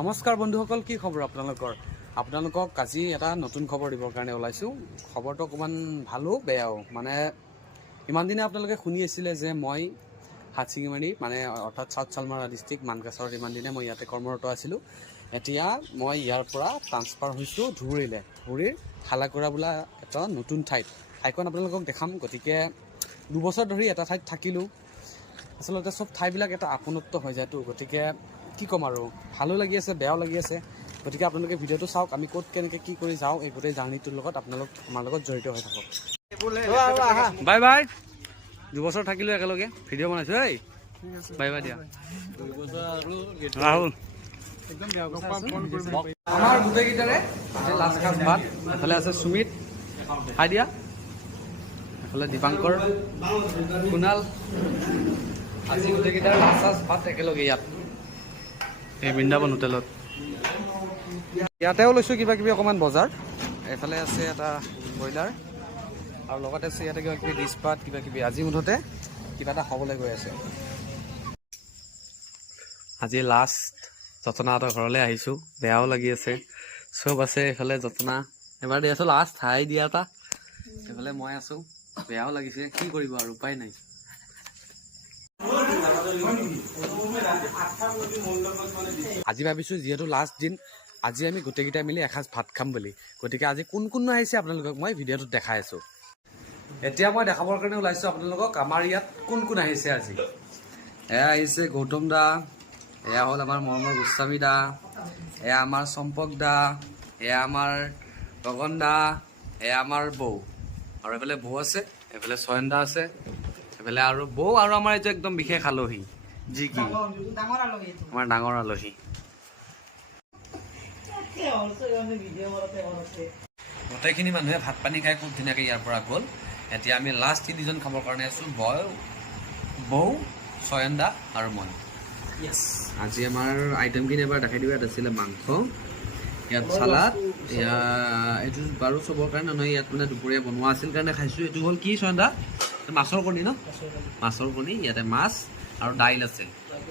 নমস্কাৰ বন্ধুসকল, কি খবৰ আপোনালোকক আজি এটা নতুন খবৰ দিবৰ কাৰণে ওলাইছোঁ। খবৰটো অকণমান ভালো বেয়াও, মানে ইমান দিনে আপোনালোকে শুনি আছিলে যে মই হাটশিঙিমাৰী মানে অৰ্থাৎ চাউথ চালমাৰা ডিষ্ট্ৰিক্ট মানকাছাৰত ইমান দিনে মই ইয়াতে কৰ্মৰত আছিলোঁ। এতিয়া মই ইয়াৰ পৰা ট্ৰান্সফাৰ হৈছোঁ ধুবুৰীলৈ। ধুবুৰীৰ হালাকুৰা বোলা এটা নতুন ঠাইখন আপোনালোকক দেখাম। গতিকে 2 বছৰ ধৰি এটা ঠাইত থাকিলোঁ। আচলতে চব ঠাইবিলাক এটা আপোনত্ব হৈ যায়তো, গতিকে কি ক'ম আৰু, ভালো লাগি আছে বেয়াও লাগি আছে। গতিকে আপোনালোকে ভিডিঅ'টো চাওক, আমি ক'ত কেনেকৈ কি কৰি যাওঁ এই গোটেই জাৰ্ণিটোৰ লগত আমাৰ লগত জড়িত হৈ থাকক। Bye bye. 2 বছৰ থাকিলোঁ একেলগে, ভিডিঅ' বনাইছোঁ। এই বাই বাই দিয়া ৰাহুল। আমাৰ গোটেইকেইটাৰে লাষ্ট সাজ ভাত। এফালে আছে সুমিত, খাই দিয়া। এফালে দীপাংকৰ, কুণাল। আজি গোটেইকেইটাৰ লাষ্ট সাজ ভাত একেলগে ইয়াত এই বৃন্দাবন হোটেলত। ইয়াতেও লৈছোঁ কিবা কিবি অকণমান বজাৰ। এফালে আছে এটা ব্ৰইলাৰ আৰু লগতে আছে ইয়াতে কিবা কিবি ডিছপাত কিবা কিবি। আজি মুঠতে কিবা এটা খাবলৈ গৈ আছে। আজি লাষ্ট যতনাহঁতৰ ঘৰলৈ আহিছোঁ, বেয়াও লাগি আছে। চব আছে এইফালে যতনা, এবাৰ দি আছোঁ লাষ্ট হাই দিয়া এটা। এইফালে মই আছোঁ, বেয়াও লাগিছে, কি কৰিব আৰু উপায় নাই। আজি ভাবিছোঁ যিহেতু লাষ্ট দিন, আজি আমি গোটেইকেইটাই মিলি এসাঁজ ভাত খাম বুলি। গতিকে আজি কোন আহিছে আপোনালোকক মই ভিডিঅ'টোত দেখাই আছোঁ। এতিয়া মই দেখাবৰ কাৰণে ওলাইছোঁ আপোনালোকক আমাৰ ইয়াত কোন আহিছে আজি। এয়া আহিছে গৌতম দা, এয়া হ'ল আমাৰ মৰমৰ গোস্বামী দা, এয়া আমাৰ চম্পক দা, এয়া আমাৰ গগন দা, এয়া আমাৰ বৌ, আৰু এইফালে বৌ আছে, এইফালে চয়ন দা আছে, এইফালে আৰু বৌ, আৰু আমাৰ এইটো একদম বিশেষ আলহী, যি কি আমাৰ ডাঙৰ আলহী। গোটেইখিনি মানুহে ভাত পানী খাই খুব ধুনীয়াকৈ ইয়াৰ পৰা গ'ল। এতিয়া আমি লাষ্ট 3জন খাবৰ কাৰণে আছোঁ, বৌ, চয়ন দা আৰু মই। আজি আমাৰ আইটেমখিনি এবাৰ দেখাই দিওঁ। ইয়াত আছিলে মাংস, ইয়াত চালাড, এইটো বাৰু চবৰ কাৰণে নহয়, ইয়াত মানে দুপৰীয়া বনোৱা আছিল কাৰণে খাইছোঁ। এইটো হ'ল কি চয়ন দা? মাছৰ কণী ন? মাছৰ কণী। ইয়াতে মাছ আৰু দাইল আছে।